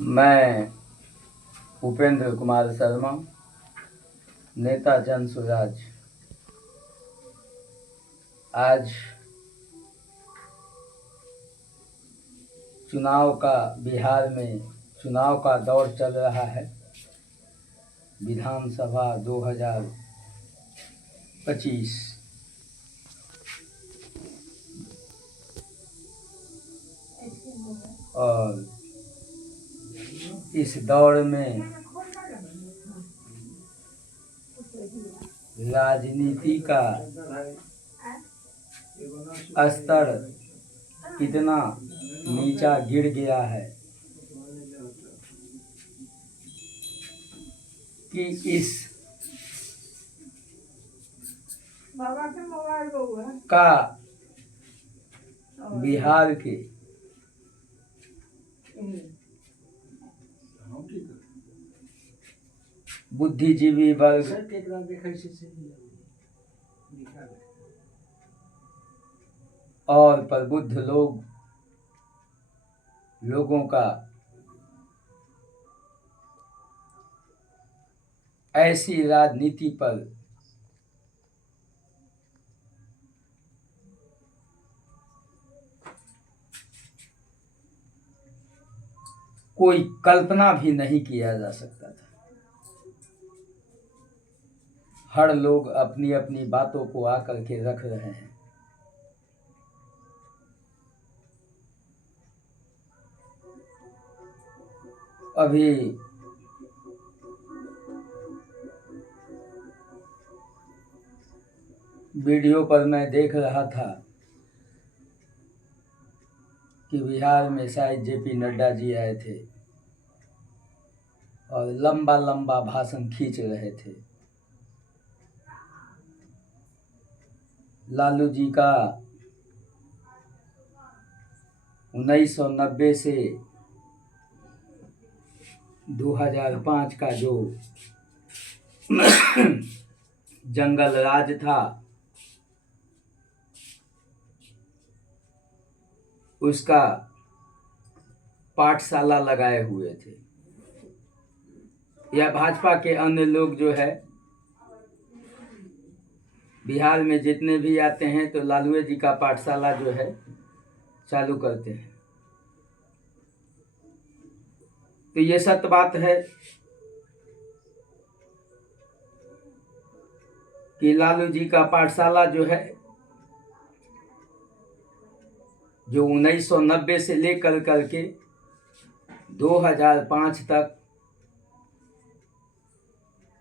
मैं उपेंद्र कुमार शर्मा, नेता जन स्वराज, आज बिहार में चुनाव का दौर चल रहा है। विधानसभा 2025 और इस दौर में राजनीति का स्तर कितना नीचा गिर गया है कि इस का बिहार के बुद्धिजीवी वर्ग और प्रबुद्ध लोगों का ऐसी राजनीति पर कोई कल्पना भी नहीं किया जा सकता था। हर लोग अपनी अपनी बातों को आकर के रख रहे हैं। अभी वीडियो पर मैं देख रहा था कि बिहार में शायद जेपी नड्डा जी आए थे और लंबा लंबा भाषण खींच रहे थे। लालू जी का 1990 से 2005 का जो जंगल राज था, उसका पाठशाला लगाए हुए थे। या भाजपा के अन्य लोग जो है बिहार में जितने भी आते हैं तो लालू जी का पाठशाला जो है चालू करते हैं। तो ये सत्य बात है कि लालू जी का पाठशाला जो है, जो 1990 से लेकर करके 2005 तक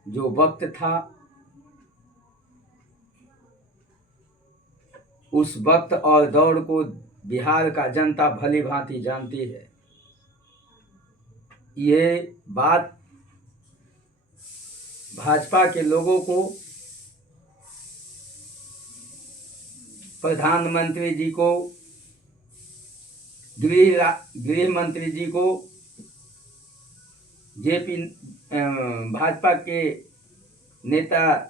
जो वक्त था, उस वक्त और दौर को बिहार का जनता भली भांति जानती है। ये बात भाजपा के लोगों को, प्रधानमंत्री जी को, गृह मंत्री जी को, भाजपा के नेता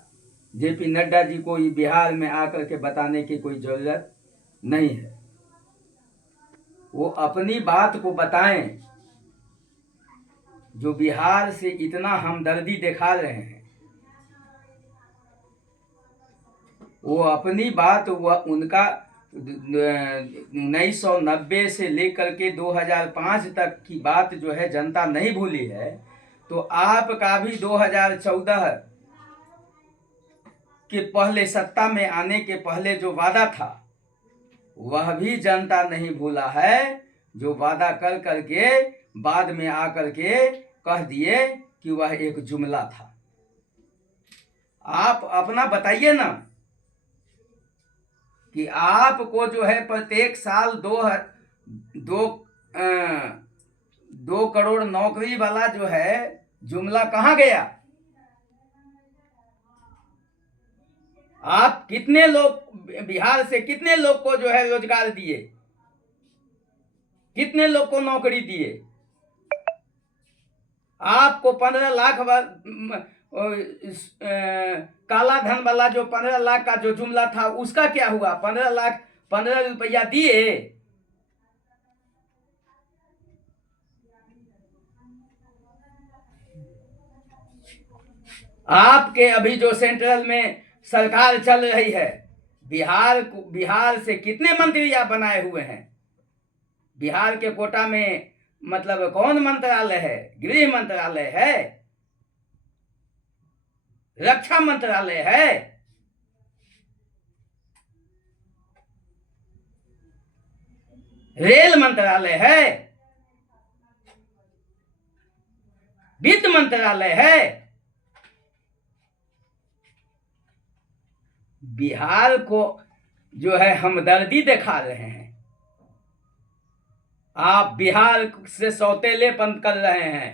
जेपी नड्डा जी को बिहार में आकर के बताने की कोई जरूरत नहीं है। वो अपनी बात को बताएं। जो बिहार से इतना हमदर्दी दिखा रहे हैं, वो अपनी बात, वह उनका 1990 से लेकर के 2005 तक की बात जो है जनता नहीं भूली है। तो आपका भी 2014 के पहले सत्ता में आने के पहले जो वादा था, वह भी जनता नहीं भूला है। जो वादा कर करके बाद में आकर के कह दिए कि वह एक जुमला था। आप अपना बताइए ना कि आपको जो है प्रत्येक साल 2 करोड़ नौकरी वाला जो है जुमला कहाँ गया? आप कितने लोग बिहार से, कितने लोग को जो है रोजगार दिए, कितने लोग को नौकरी दिए? आपको 15 लाख काला धन वाला जो 15 लाख का जो जुमला था, उसका क्या हुआ? 15 रुपया दिए? आपके अभी जो सेंट्रल में सरकार चल रही है, बिहार से कितने मंत्री आप बनाए हुए हैं? बिहार के कोटा में मतलब कौन मंत्रालय है? गृह मंत्रालय है, रक्षा मंत्रालय है, रेल मंत्रालय है, वित्त मंत्रालय है। बिहार को जो है हमदर्दी दिखा रहे हैं। आप बिहार से सौतेलेपन कर रहे हैं।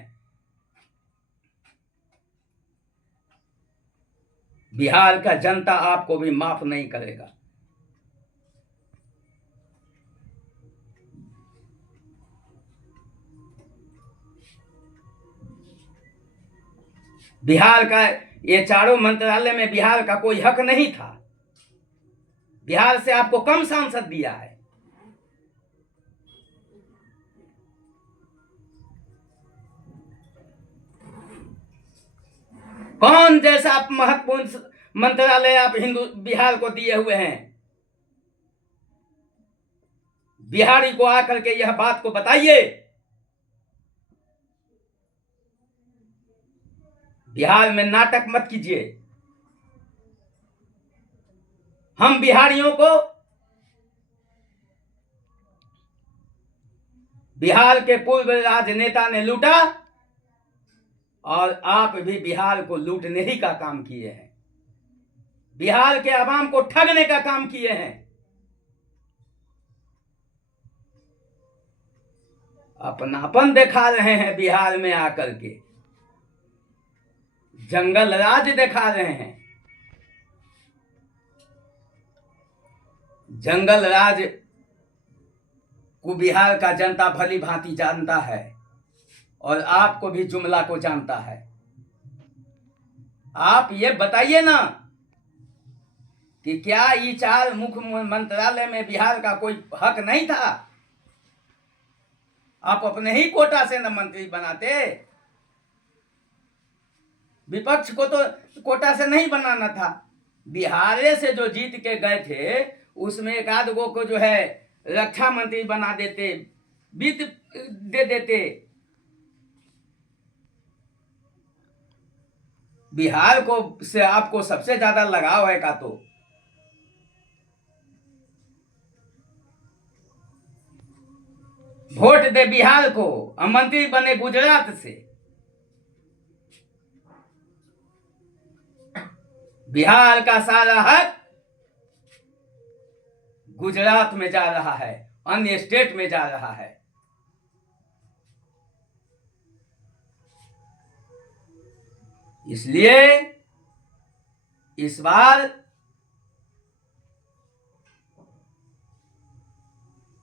बिहार का जनता आपको भी माफ नहीं करेगा। बिहार का ये चारों मंत्रालय में बिहार का कोई हक नहीं था। बिहार से आपको कम सांसद दिया है। कौन जैसा आप महत्वपूर्ण मंत्रालय आप बिहार को दिए हुए हैं? बिहारी को आकर के यह बात को बताइए। बिहार में नाटक मत कीजिए। हम बिहारियों को बिहार के पूर्व राजनेता ने लूटा और आप भी बिहार को लूटने ही का काम किए हैं। बिहार के आवाम को ठगने का काम किए हैं। अपनापन दिखा रहे हैं बिहार में आकर के, जंगल राज दिखा रहे हैं। जंगल राज को बिहार का जनता भली भांति जानता है और आपको भी जुमला को जानता है। आप ये बताइए ना कि क्या ये 4 मुख्य मंत्रालय में बिहार का कोई हक नहीं था? आप अपने ही कोटा से न मंत्री बनाते। विपक्ष को तो कोटा से नहीं बनाना था। बिहार से जो जीत के गए थे उसमें एक आध गो को जो है रक्षा मंत्री बना देते, वित्त दे देते। बिहार को से आपको सबसे ज्यादा लगाव है का? तो वोट दे बिहार को, मंत्री बने गुजरात से। बिहार का सारा हक गुजरात में जा रहा है, अन्य स्टेट में जा रहा है। इसलिए इस बार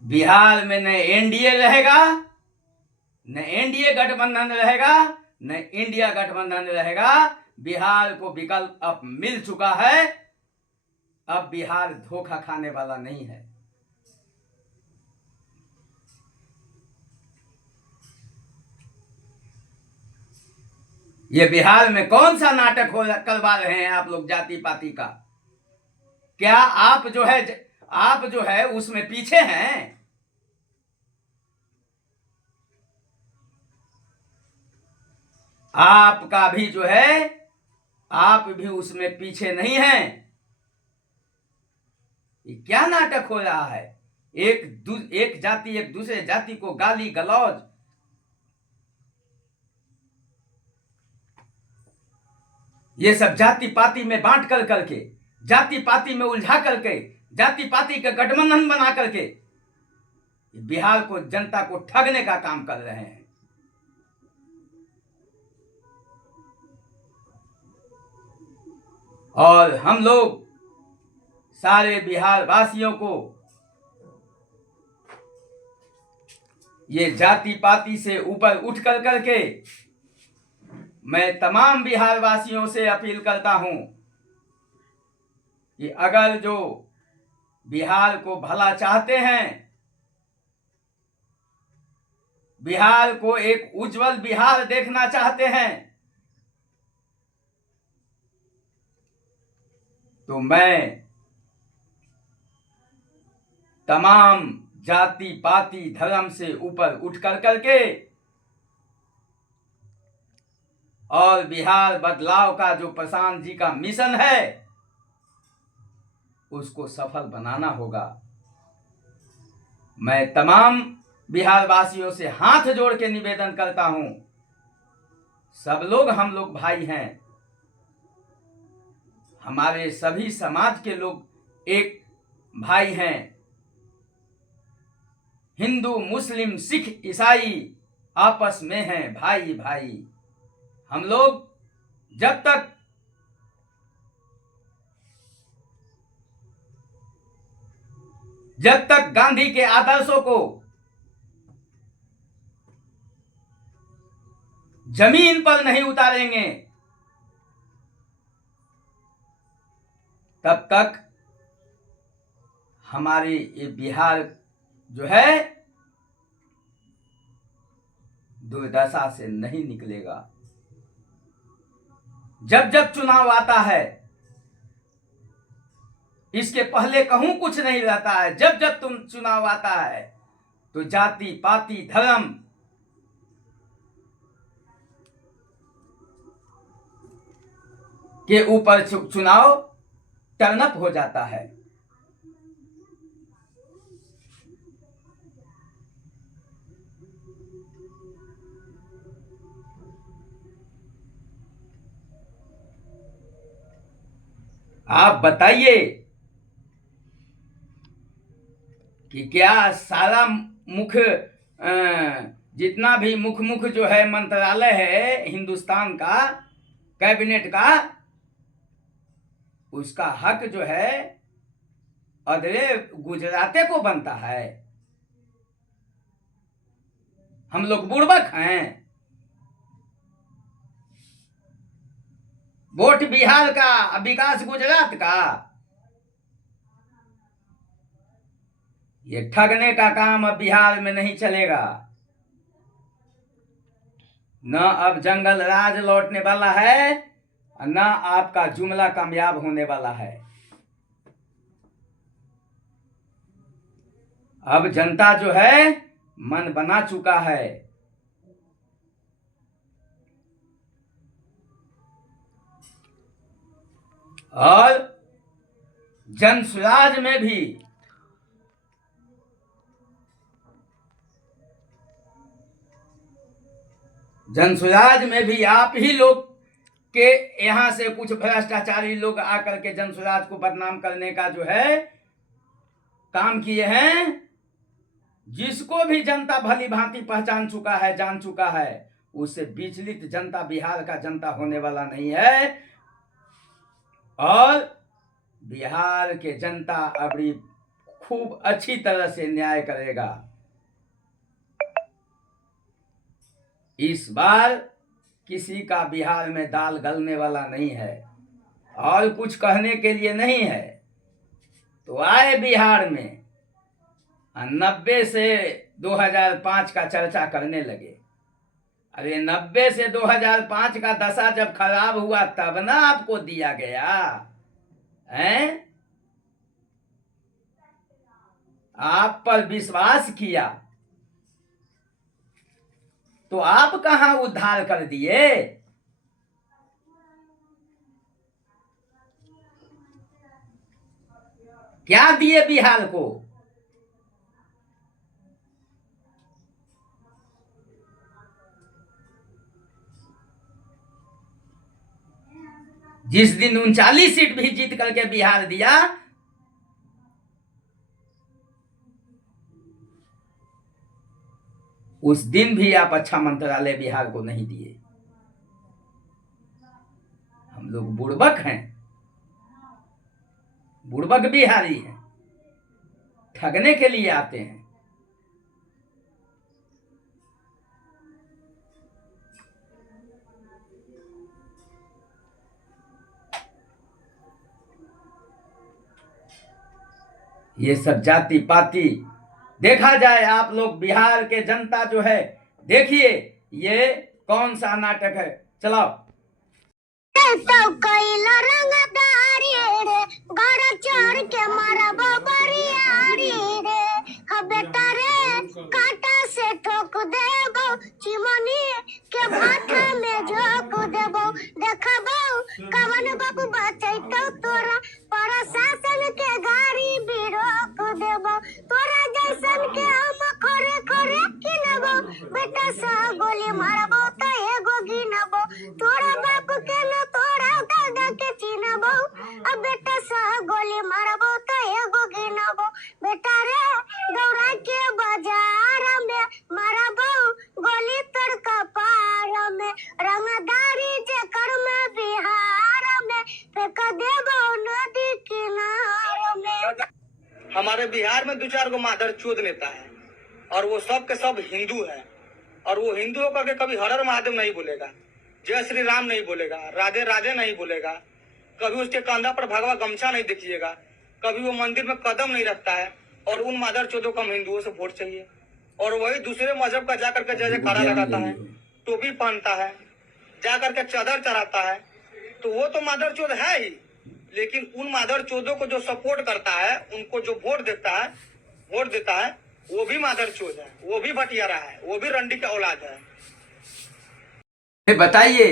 बिहार में न एनडीए रहेगा, न एनडीए गठबंधन रहेगा, न इंडिया गठबंधन रहेगा। बिहार को विकल्प अब मिल चुका है। अब बिहार धोखा खाने वाला नहीं है। ये बिहार में कौन सा नाटक करवा रहे हैं आप लोग जाति पाति का? क्या आप जो है उसमें पीछे हैं? आपका भी जो है, आप भी उसमें पीछे नहीं हैं। ये क्या नाटक हो रहा है? एक जाति एक दूसरे जाति को गाली गलौज, ये सब जाति पाति में बांट कर करके, जाति पाति में उलझा करके, जाति पाति का गठबंधन बना करके बिहार को, जनता को ठगने का काम कर रहे हैं। और हम लोग सारे बिहार वासियों को ये जाति पाति से ऊपर उठ कर करके मैं तमाम बिहार वासियों से अपील करता हूं कि अगर जो बिहार को भला चाहते हैं, बिहार को एक उज्जवल बिहार देखना चाहते हैं, तो मैं तमाम जाति पाति धर्म से ऊपर उठ करके और बिहार बदलाव का जो प्रशांत जी का मिशन है उसको सफल बनाना होगा। मैं तमाम बिहार वासियों से हाथ जोड़ के निवेदन करता हूं, सब लोग हम लोग भाई हैं, हमारे सभी समाज के लोग एक भाई हैं। हिंदू मुस्लिम सिख ईसाई आपस में हैं भाई भाई। हम लोग जब तक गांधी के आदर्शों को जमीन पर नहीं उतारेंगे तब तक हमारी ये बिहार जो है दुर्दशा से नहीं निकलेगा। जब जब चुनाव आता है, इसके पहले कहूं कुछ नहीं रहता है, जब जब तुम चुनाव आता है तो जाति पाति धर्म के ऊपर चुनाव टर्नअप हो जाता है। आप बताइए कि क्या सारा जितना भी मुख्य जो है मंत्रालय है हिंदुस्तान का, कैबिनेट का, उसका हक जो है अदले गुजराते को बनता है? हम लोग बुड़बक हैं? वोट बिहार का, विकास गुजरात का। ये ठगने का काम अब बिहार में नहीं चलेगा। न अब जंगल राज लौटने वाला है, न आपका जुमला कामयाब होने वाला है। अब जनता जो है मन बना चुका है। और जनसुराज में भी आप ही लोग के यहां से कुछ भ्रष्टाचारी लोग आकर के जनसुराज को बदनाम करने का जो है काम किए हैं। जिसको भी जनता भली भांति पहचान चुका है, जान चुका है, उससे विचलित जनता बिहार का जनता होने वाला नहीं है। और बिहार के जनता अभी खूब अच्छी तरह से न्याय करेगा। इस बार किसी का बिहार में दाल गलने वाला नहीं है और कुछ कहने के लिए नहीं है। तो आए बिहार में 90 से 2005 का चर्चा करने लगे। अरे 90 से 2005 का दशा जब खराब हुआ तब ना आपको दिया गया है? आप पर विश्वास किया तो आप कहां उद्धार कर दिए? क्या दिए बिहार को? जिस दिन 39 सीट भी जीत करके बिहार दिया, उस दिन भी आप अच्छा मंत्रालय बिहार को नहीं दिए। हम लोग बुड़बक हैं, बुड़बक बिहारी हैं, ठगने के लिए आते हैं। ये सब जाति पाति देखा जाए, आप लोग बिहार के जनता जो है, देखिए ये कौन सा नाटक है। चलाओ। रे गाड़ा चढ़ के मारा बबरियारी रे बेटा रे काटा से ठोक देबो चिमनी के माथा में झोंक देबो देखबो कवन बाबू बचै तो तोरा प्रशासन के गाड़ी भी रोक देबो तोरा जैसन के हम खरे खरे किनबो बेटा सा गोली मारबो तो एगो गिनबो तोरा बाप के न तोरा दादा के चिनबो अब बेटा सा गोली मारबो तो एगो गिनबो बेटा रे दौड़ा के बाजार में मारबो गोली तड़का पार में रंगदारी जे कर में बिहार में फेंक देबो नदी किनार में। हमारे बिहार में 2-4 गो मादर चोद नेता है और वो सब के सब हिंदू है और वो हिंदू होकर के कभी हर हर महादेव नहीं बोलेगा, जय श्री राम नहीं बोलेगा, राधे राधे नहीं बोलेगा, कभी उसके कंधा पर भगवा गमछा नहीं देखिएगा, कभी वो मंदिर में कदम नहीं रखता है और उन मादर चोदों को हम हिंदुओं से वोट चाहिए और वही दूसरे मजहब का जाकर के जय जयकारा लगाता है, टोपी पहनता है, जाकर के चादर चढ़ाता है, तो वो तो मादर चोद है ही, लेकिन उन मादर चोदों को जो सपोर्ट करता है, उनको जो वोट देता है वो भी मादर चोद है, वो भी भटियारा है, वो भी रंडी का औलाद है। बताइए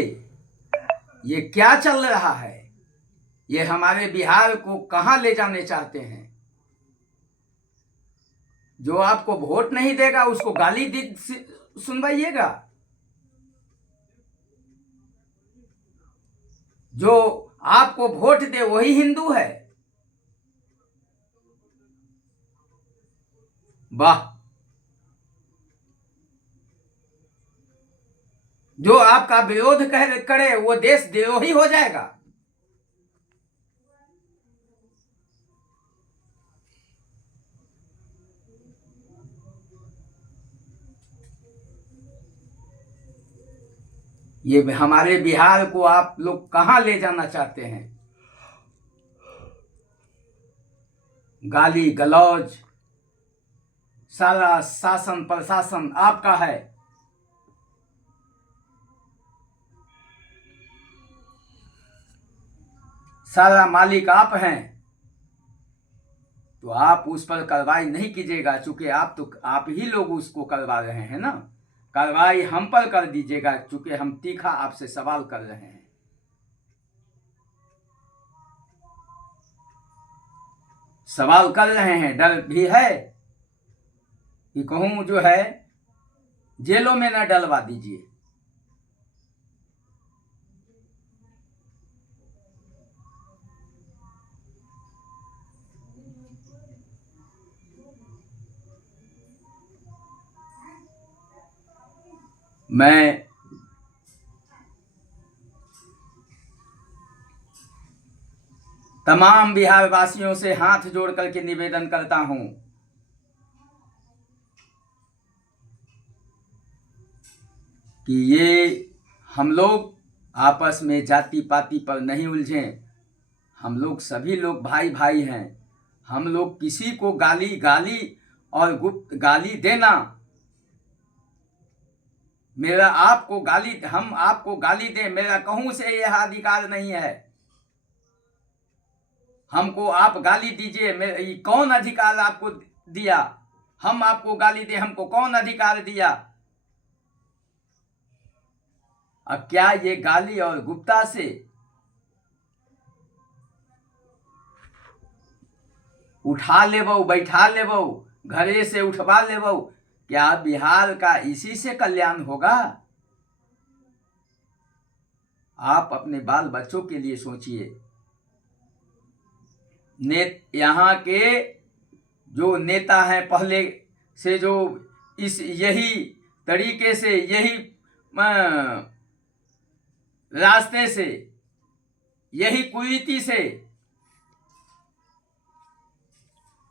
ये क्या चल रहा है? ये हमारे बिहार को कहां ले जाने चाहते हैं? जो आपको वोट नहीं देगा उसको गाली सुनवाइएगा, जो आपको वोट दे वही हिंदू है। वाह, जो आपका विरोध करे वो देशद्रोही हो जाएगा। ये हमारे बिहार को आप लोग कहां ले जाना चाहते हैं? गाली गलौज, सारा शासन प्रशासन आपका है। सारा मालिक आप हैं, तो आप उस पर कार्रवाई नहीं कीजिएगा, चूंकि आप ही लोग उसको करवा रहे हैं ना। कार्रवाई हम पर कर दीजिएगा, चूंकि हम तीखा आपसे सवाल कर रहे हैं। सवाल कर रहे हैं, डर भी है कि कहूं जो है जेलों में न डलवा दीजिए। मैं तमाम बिहार वासियों से हाथ जोड़ करके निवेदन करता हूं कि ये हम लोग आपस में जाति पाति पर नहीं उलझें। हम लोग सभी लोग भाई भाई हैं। हम लोग किसी को गाली और गुप्त गाली देना, हम आपको गाली दें, मेरा कहूं से यह अधिकार नहीं है। हमको आप गाली दीजिए, कौन अधिकार आपको दिया? हम आपको गाली दें, हमको कौन अधिकार दिया? अब क्या ये गाली और गुप्ता से उठा लेबो, बैठा लेबो, घरे से उठवा लेबो? क्या बिहार का इसी से कल्याण होगा? आप अपने बाल बच्चों के लिए सोचिए। यहाँ के जो नेता हैं पहले से, जो यही तरीके से, यही रास्ते से, यही कुरीति से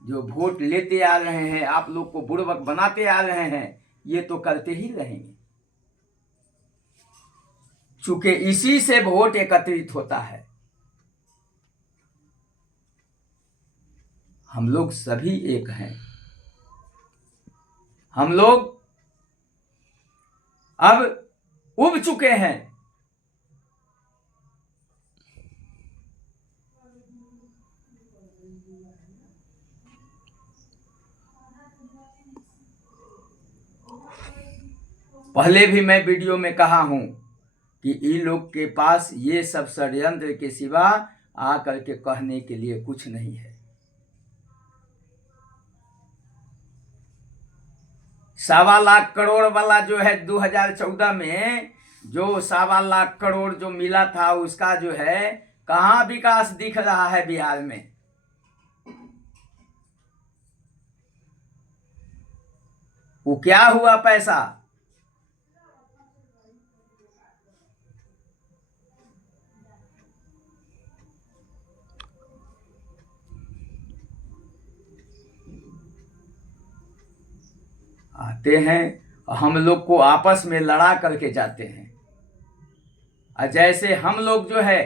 जो वोट लेते आ रहे हैं, आप लोग को बुड़बक बनाते आ रहे हैं, ये तो करते ही रहेंगे, चूंकि इसी से वोट एकत्रित होता है। हम लोग सभी एक हैं। हम लोग अब उब चुके हैं। पहले भी मैं वीडियो में कहा हूं कि इन लोग के पास ये सब षड्यंत्र के सिवा आकर के कहने के लिए कुछ नहीं है। 1.25 करोड़ वाला जो है 2014 में जो 1.25 करोड़ जो मिला था, उसका जो है कहाँ विकास दिख रहा है बिहार में? वो क्या हुआ पैसा? आते हैं हम लोग को आपस में लड़ा करके जाते हैं। और जैसे हम लोग जो है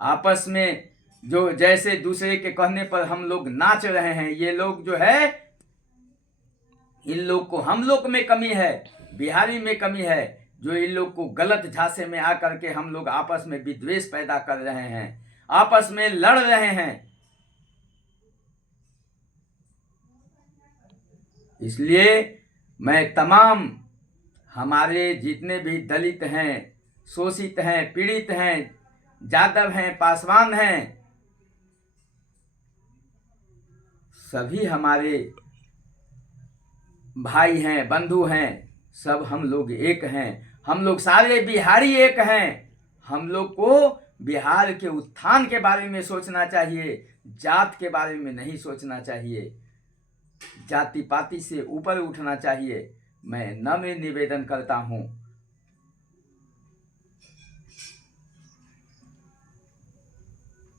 आपस में जो जैसे दूसरे के कहने पर हम लोग नाच रहे हैं, ये लोग जो है इन लोग को, हम लोग में कमी है, बिहारी में कमी है, जो इन लोग को गलत झांसे में आकर के हम लोग आपस में विद्वेष पैदा कर रहे हैं, आपस में लड़ रहे हैं। इसलिए मैं तमाम हमारे जितने भी दलित हैं, शोषित हैं, पीड़ित हैं, जादव हैं, पासवान हैं, सभी हमारे भाई हैं, बंधु हैं, सब हम लोग एक हैं। हम लोग सारे बिहारी एक हैं। हम लोग को बिहार के उत्थान के बारे में सोचना चाहिए, जात के बारे में नहीं सोचना चाहिए, जाति पाति से ऊपर उठना चाहिए। मैं नम्र निवेदन करता हूं।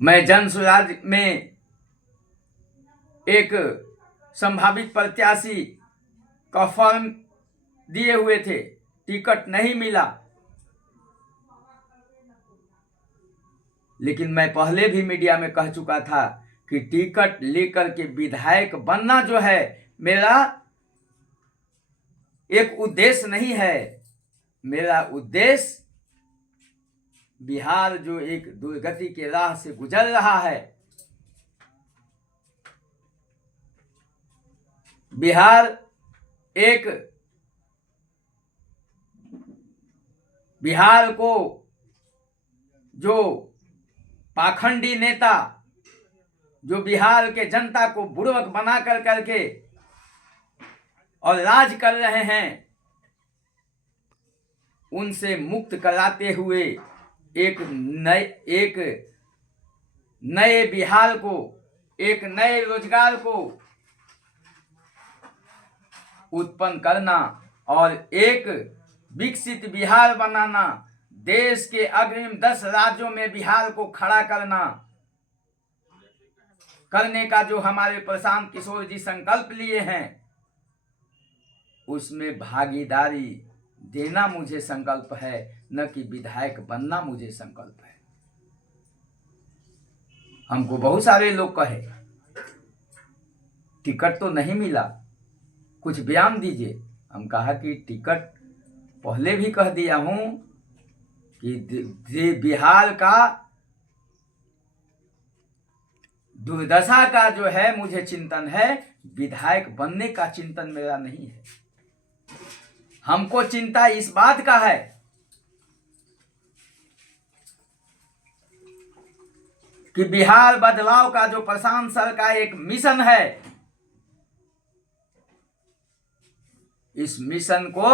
मैं जन स्वराज में एक संभावित प्रत्याशी का फॉर्म दिए हुए थे, टिकट नहीं मिला। लेकिन मैं पहले भी मीडिया में कह चुका था कि टिकट लेकर के विधायक बनना जो है मेरा एक उद्देश्य नहीं है। मेरा उद्देश्य बिहार जो एक दुर्गति के राह से गुजर रहा है, बिहार को जो पाखंडी नेता जो बिहार के जनता को बुड़बक बना करके और राज कर रहे हैं, उनसे मुक्त कराते हुए एक नए बिहार को, एक नए रोजगार को उत्पन्न करना और एक विकसित बिहार बनाना, देश के अग्रिम 10 राज्यों में बिहार को खड़ा करने का जो हमारे प्रशांत किशोर जी संकल्प लिए हैं, उसमें भागीदारी देना मुझे संकल्प है, न कि विधायक बनना मुझे संकल्प है। हमको बहुत सारे लोग कहे टिकट तो नहीं मिला, कुछ बयान दीजिए। हम कहा कि टिकट पहले भी कह दिया हूं कि बिहार का दुर्दशा का जो है मुझे चिंतन है, विधायक बनने का चिंतन मेरा नहीं है। हमको चिंता इस बात का है कि बिहार बदलाव का जो प्रशांत सर का एक मिशन है, इस मिशन को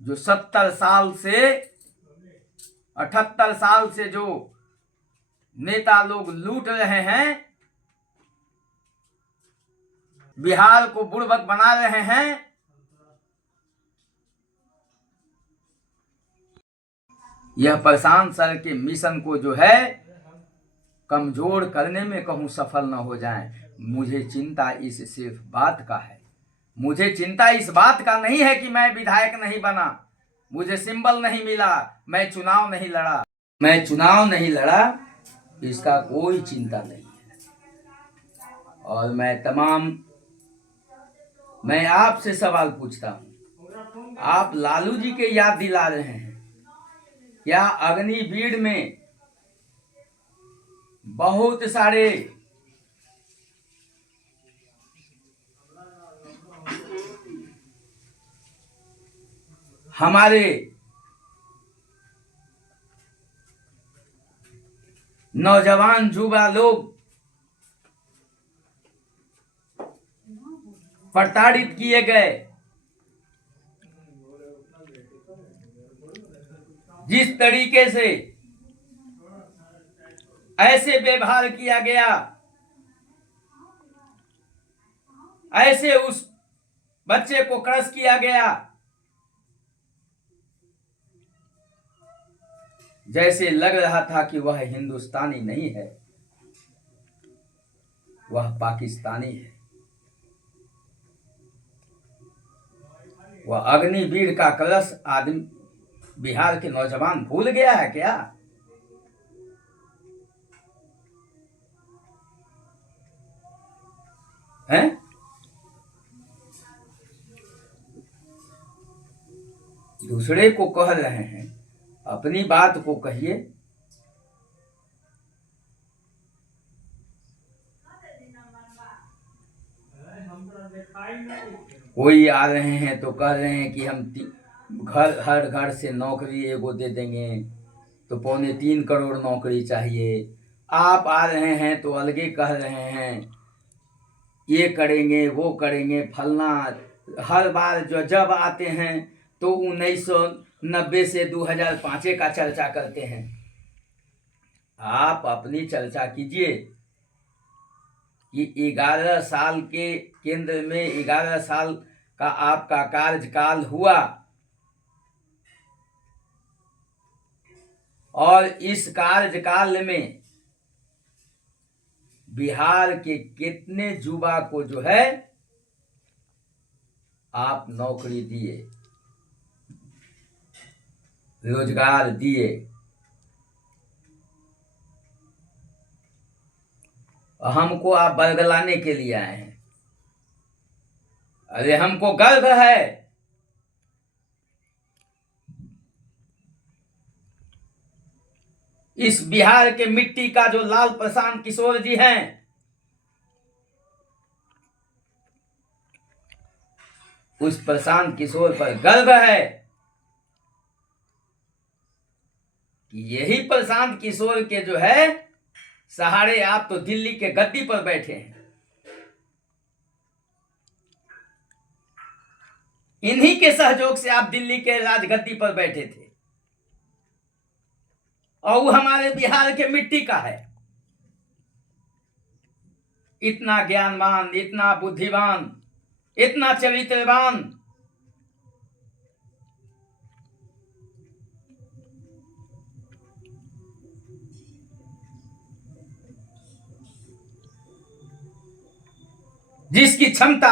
जो 70 साल से 78 साल से जो नेता लोग लूट रहे हैं, बिहार को बुड़बक बना रहे हैं, यह प्रशांत सर के मिशन को जो है कमजोर करने में कहूं सफल न हो जाएं। मुझे चिंता इस सिर्फ बात का है। मुझे चिंता इस बात का नहीं है कि मैं विधायक नहीं बना, मुझे सिंबल नहीं मिला, मैं चुनाव नहीं लड़ा, इसका कोई चिंता नहीं है। और मैं आपसे सवाल पूछता हूं, आप लालू जी के याद दिला रहे हैं क्या? अग्निवीर में बहुत सारे हमारे नौजवान युवा लोग प्रताड़ित किए गए, जिस तरीके से ऐसे व्यवहार किया गया, ऐसे उस बच्चे को क्रश किया गया, जैसे लग रहा था कि वह हिंदुस्तानी नहीं है, वह पाकिस्तानी है। वह अग्निवीर का कलश आदमी बिहार के नौजवान भूल गया है क्या? हैं? दूसरे को कह रहे हैं, अपनी बात को कहिए। कोई आ रहे हैं तो कह रहे हैं कि हम हर घर से नौकरी एगो दे देंगे, तो 2.25 करोड़ नौकरी चाहिए। आप आ रहे हैं तो अलगे कह रहे हैं ये करेंगे वो करेंगे फलना। हर बार जब आते हैं तो 1990 से 2005 का चर्चा करते हैं। आप अपनी चर्चा कीजिए कि 11 साल के केंद्र में 11 साल का आपका कार्यकाल हुआ, और इस कार्यकाल में बिहार के कितने युवा को जो है आप नौकरी दिए, रोजगार दिए। हमको आप बरगलाने के लिए आए हैं। अरे हमको गर्व है इस बिहार के मिट्टी का जो लाल प्रशांत किशोर जी हैं, उस प्रशांत किशोर पर गर्व है कि यही प्रशांत किशोर के जो है सहारे आप तो दिल्ली के गद्दी पर बैठे हैं। इन्हीं के सहयोग से आप दिल्ली के राजगद्दी पर बैठे थे, और वो हमारे बिहार के मिट्टी का है। इतना ज्ञानवान, इतना बुद्धिमान, इतना चरित्रवान, जिसकी क्षमता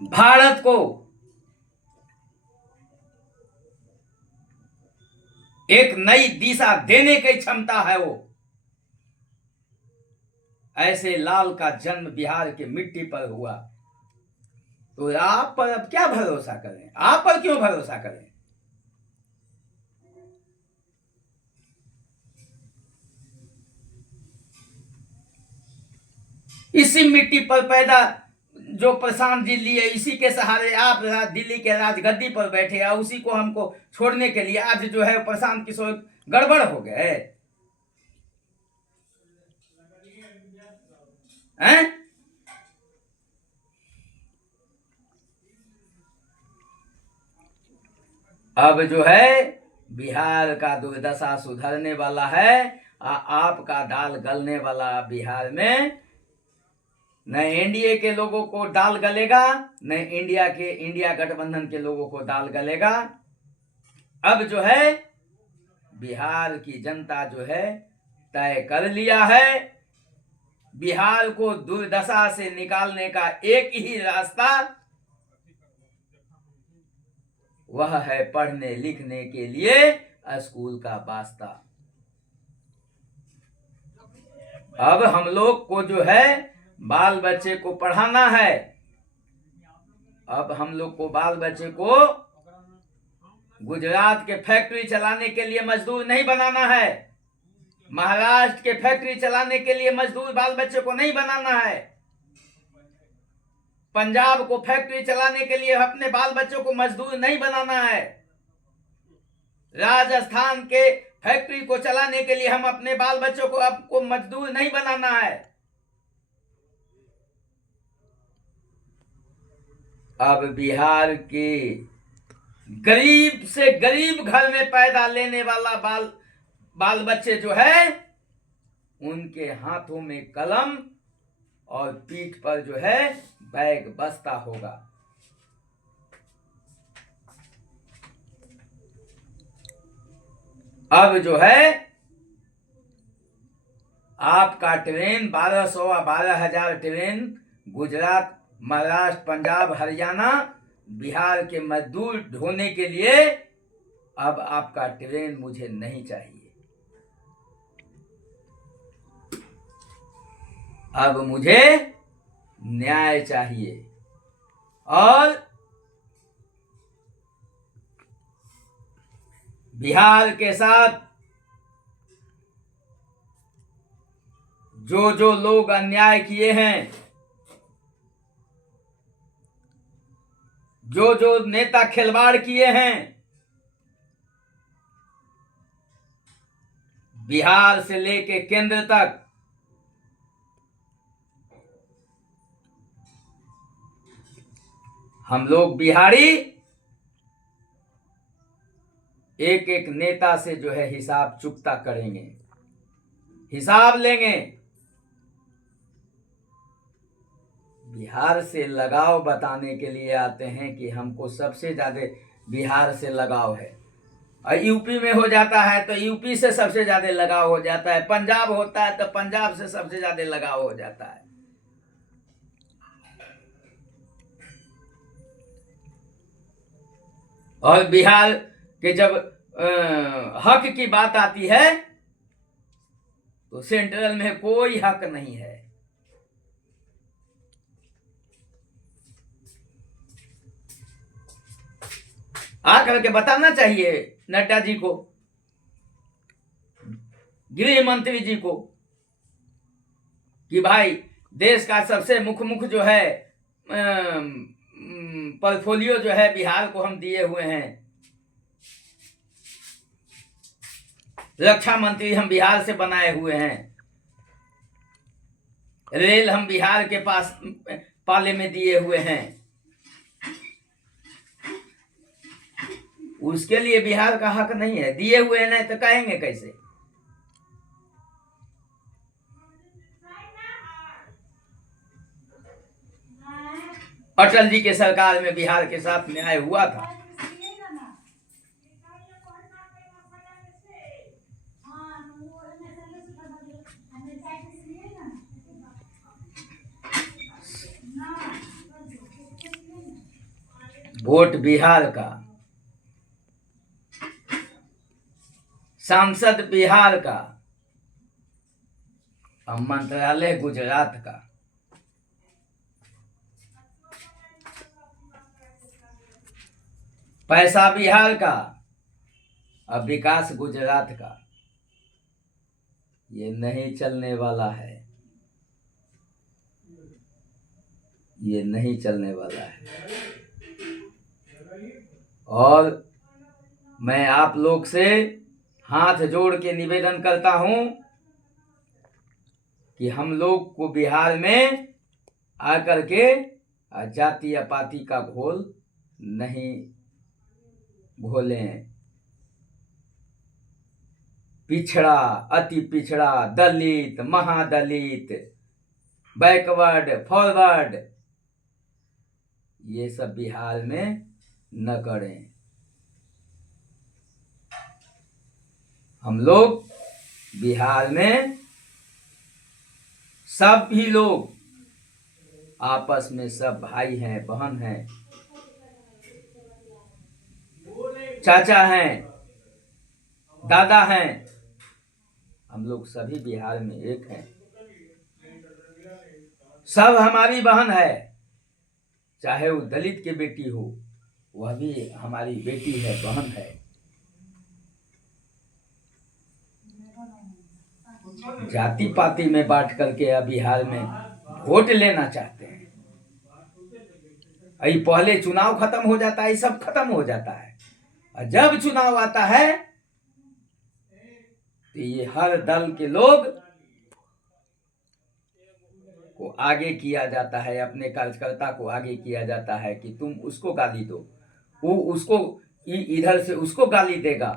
भारत को एक नई दिशा देने की क्षमता है, वो ऐसे लाल का जन्म बिहार के मिट्टी पर हुआ। तो आप पर अब क्या भरोसा करें? आप पर क्यों भरोसा करें? इसी मिट्टी पर पैदा जो प्रशांत जी लिए, इसी के सहारे आप दिल्ली के राजगद्दी पर बैठे, और उसी को हमको छोड़ने के लिए आज जो है प्रशांत किशोर गड़बड़ हो गए हैं? अब जो है बिहार का दुर्दशा सुधरने वाला है। आपका दाल गलने वाला बिहार में न एनडीए के लोगों को दाल गलेगा, न इंडिया गठबंधन के लोगों को दाल गलेगा। अब जो है बिहार की जनता जो है तय कर लिया है, बिहार को दुर्दशा से निकालने का एक ही रास्ता, वह है पढ़ने लिखने के लिए स्कूल का वास्ता। अब हम लोग को जो है बाल बच्चे को पढ़ाना है। अब हम लोग को बाल बच्चे को गुजरात के फैक्ट्री चलाने के लिए मजदूर नहीं बनाना है। महाराष्ट्र के फैक्ट्री चलाने के लिए मजदूर बाल बच्चे को नहीं बनाना है। पंजाब को फैक्ट्री चलाने के लिए अपने बाल बच्चों को मजदूर नहीं बनाना है। राजस्थान के फैक्ट्री को चलाने के लिए हम अपने बाल बच्चों को आपको मजदूर नहीं बनाना है। अब बिहार के गरीब से गरीब घर में पैदा लेने वाला बाल बच्चे जो है, उनके हाथों में कलम और पीठ पर जो है बैग बस्ता होगा। अब जो है आपका ट्रेन 1200-12,000 ट्रेन गुजरात, महाराष्ट्र, पंजाब, हरियाणा, बिहार के मजदूर ढोने के लिए, अब आपका ट्रेन मुझे नहीं चाहिए। अब मुझे न्याय चाहिए। और बिहार के साथ जो जो लोग अन्याय किए हैं, जो जो नेता खिलवाड़ किए हैं, बिहार से लेके केंद्र तक, हम लोग बिहारी एक एक नेता से जो है हिसाब चुकता करेंगे, हिसाब लेंगे। बिहार से लगाव बताने के लिए आते हैं कि हमको सबसे ज्यादा बिहार से लगाव है। और यूपी में हो जाता है तो यूपी से सबसे ज्यादा लगाव हो जाता है, पंजाब होता है तो पंजाब से सबसे ज्यादा लगाव हो जाता है। और बिहार के जब हक की बात आती है तो सेंट्रल में कोई हक नहीं है। आकर के बताना चाहिए नड्डा जी को, गृह मंत्री जी को, कि भाई देश का सबसे मुख्य जो है पोर्टफोलियो जो है बिहार को हम दिए हुए हैं। रक्षा मंत्री हम बिहार से बनाए हुए हैं, रेल हम बिहार के पास पाले में दिए हुए हैं। उसके लिए बिहार का हक नहीं है, दिए हुए हैं नहीं तो कहेंगे कैसे। अटल जी के सरकार में बिहार के साथ न्याय हुआ था। वोट बिहार का, सांसद बिहार का, और मंत्रालय गुजरात का। पैसा बिहार का और विकास गुजरात का। ये नहीं चलने वाला है, ये नहीं चलने वाला है। और मैं आप लोग से हाथ जोड़ के निवेदन करता हूं कि हम लोग को बिहार में आकर के जाति या पाति का घोल नहीं घोलें। पिछड़ा, अति पिछड़ा, दलित, महादलित, बैकवर्ड, फॉरवर्ड, ये सब बिहार में न करें। हम लोग बिहार में सब भी लोग आपस में सब भाई हैं, बहन हैं, चाचा हैं, दादा हैं। हम लोग सभी बिहार में एक हैं, सब हमारी बहन है। चाहे वो दलित की बेटी हो, वह भी हमारी बेटी है, बहन है। जाति पाति में बांट करके अब बिहार में वोट लेना चाहते हैं। अभी पहले चुनाव खत्म हो जाता है, ये सब खत्म हो जाता है, और जब चुनाव आता है तो ये हर दल के लोग को आगे किया जाता है, अपने कार्यकर्ता को आगे किया जाता है कि तुम उसको गाली दो, वो उसको इधर से उसको गाली देगा।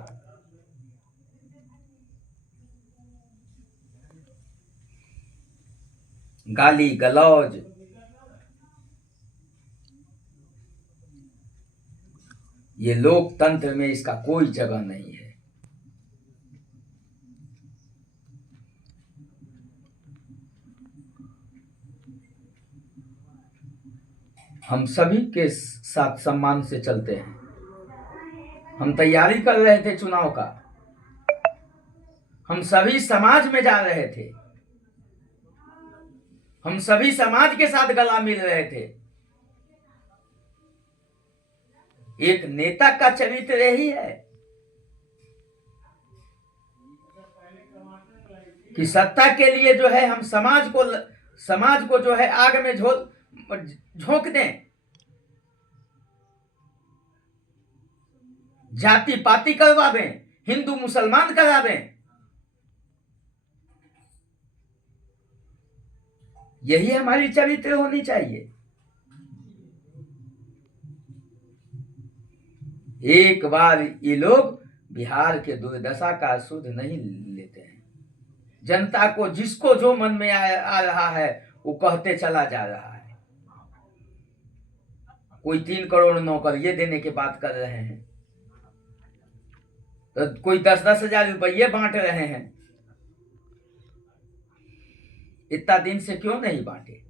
गाली गलौज, ये लोकतंत्र में इसका कोई जगह नहीं है। हम सभी के साथ सम्मान से चलते हैं। हम तैयारी कर रहे थे चुनाव का, हम सभी समाज में जा रहे थे, हम सभी समाज के साथ गला मिल रहे थे। एक नेता का चरित्र यही है कि सत्ता के लिए जो है हम समाज को जो है आग में झोंक दें, जाति पाति करवावें, हिंदू मुसलमान करावें। यही हमारी चरित्र होनी चाहिए। एक बार ये लोग बिहार के दुर्दशा का सुध नहीं लेते हैं। जनता को जिसको जो मन में आ रहा है वो कहते चला जा रहा है। कोई 3 करोड़ नौकरियां देने की बात कर रहे हैं, तो कोई 10-10 हजार रुपये बांट रहे हैं। इतना दिन से क्यों नहीं बांटे?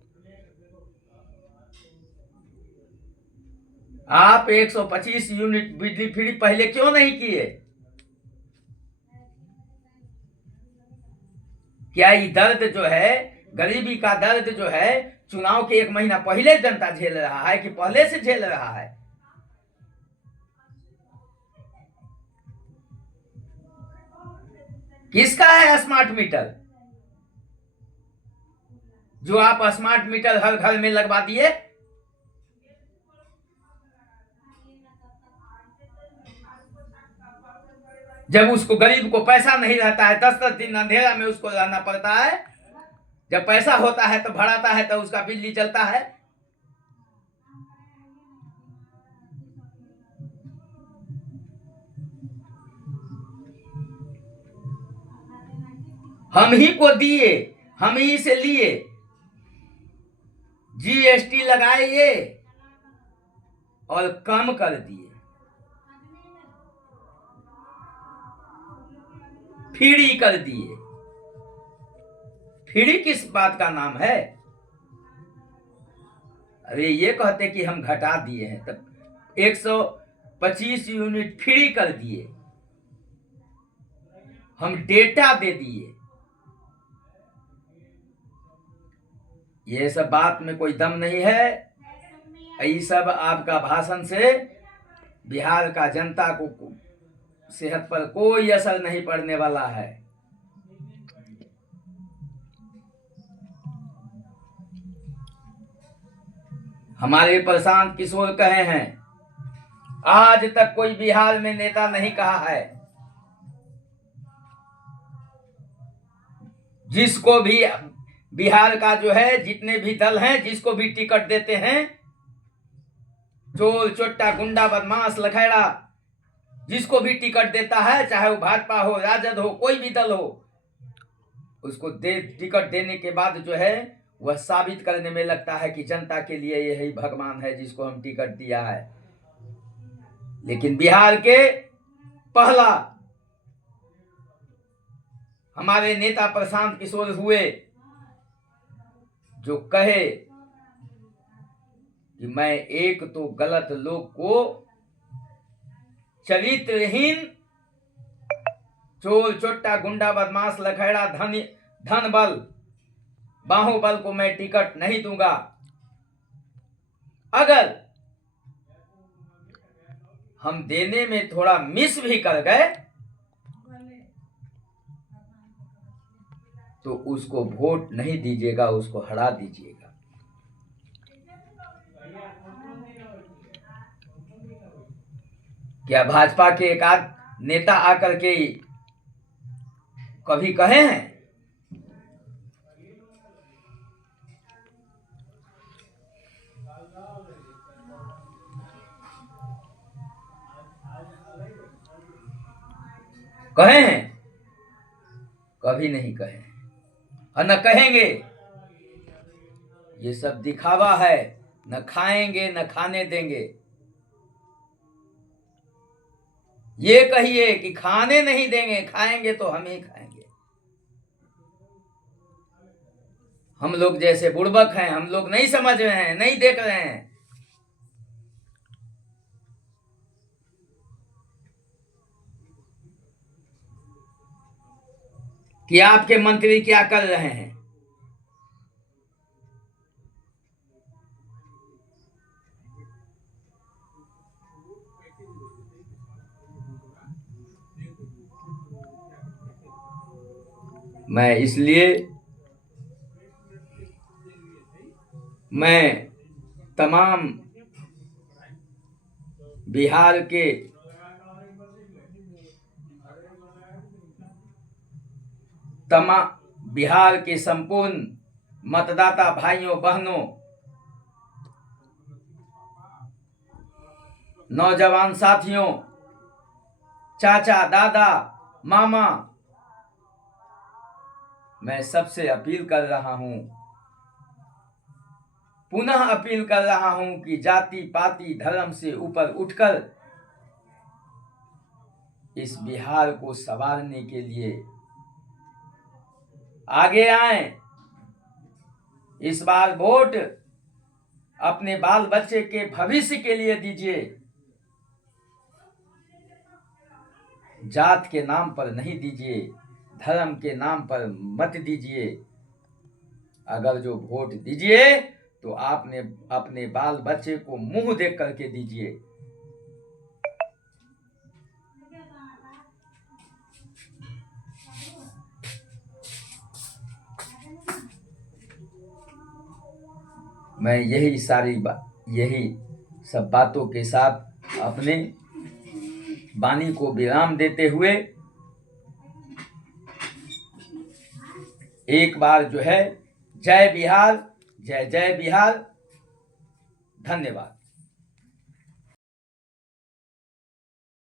आप 125 यूनिट बिजली फ्री पहले क्यों नहीं किए? क्या ये दर्द जो है, गरीबी का दर्द जो है, चुनाव के 1 महीना पहले जनता झेल रहा है कि पहले से झेल रहा है? किसका है स्मार्ट मीटर जो आप स्मार्ट मीटर हर घर में लगवा दिए? जब उसको गरीब को पैसा नहीं रहता है, 10-10 दिन अंधेरा में उसको रहना पड़ता है। जब पैसा होता है तो भराता है तो उसका बिजली जलता है। हम ही को दिए, हम ही से लिए, जीएसटी लगाए और कम कर दिए, फ्री कर दिए। फ्री किस बात का नाम है? अरे ये कहते कि हम घटा दिए हैं, तब 125 यूनिट फ्री कर दिए, हम डेटा दे दिए। ये सब बात में कोई दम नहीं है। ये सब आपका भाषण से बिहार का जनता को सेहत पर कोई असर नहीं पड़ने वाला है। हमारे प्रशांत किशोर कहे हैं, आज तक कोई बिहार में नेता नहीं कहा है जिसको भी बिहार का जो है, जितने भी दल हैं, जिसको भी टिकट देते हैं, चोर चोट्टा गुंडा बदमाश लखेड़ा, जिसको भी टिकट देता है, चाहे वो भाजपा हो, राजद हो, कोई भी दल हो, उसको टिकट देने के बाद जो है वह साबित करने में लगता है कि जनता के लिए यही भगवान है जिसको हम टिकट दिया है। लेकिन बिहार के पहला हमारे नेता प्रशांत किशोर हुए जो कहे कि मैं एक तो गलत लोग को, चरित्रहीन, चोर चोट्टा गुंडा बदमाश लखेड़ा धन बल बाहुबल को मैं टिकट नहीं दूंगा। अगर हम देने में थोड़ा मिस भी कर गए तो उसको वोट नहीं दीजिएगा, उसको हरा दीजिएगा। क्या भाजपा के एक आध नेता आकर के कभी कहे हैं? कहे हैं? कभी नहीं कहे और न कहेंगे। ये सब दिखावा है, न खाएंगे न खाने देंगे। ये कहिए कि खाने नहीं देंगे, खाएंगे तो हम ही खाएंगे। हम लोग जैसे बुड़बक हैं, हम लोग नहीं समझ रहे हैं, नहीं देख रहे हैं कि आपके मंत्री क्या कर रहे हैं। मैं तमाम बिहार के संपूर्ण मतदाता भाइयों बहनों, नौजवान साथियों, चाचा दादा मामा, मैं सबसे अपील कर रहा हूं, पुनः अपील कर रहा हूं कि जाति पाति धर्म से ऊपर उठकर इस बिहार को संवारने के लिए आगे आएं। इस बार वोट अपने बाल बच्चे के भविष्य के लिए दीजिए, जात के नाम पर नहीं दीजिए, धर्म के नाम पर मत दीजिए। अगर जो वोट दीजिए तो आपने अपने बाल बच्चे को मुंह देख करके दीजिए। मैं यही सब बातों के साथ अपने वाणी को विराम देते हुए एक बार जो है जय बिहार, जय जय बिहार, धन्यवाद।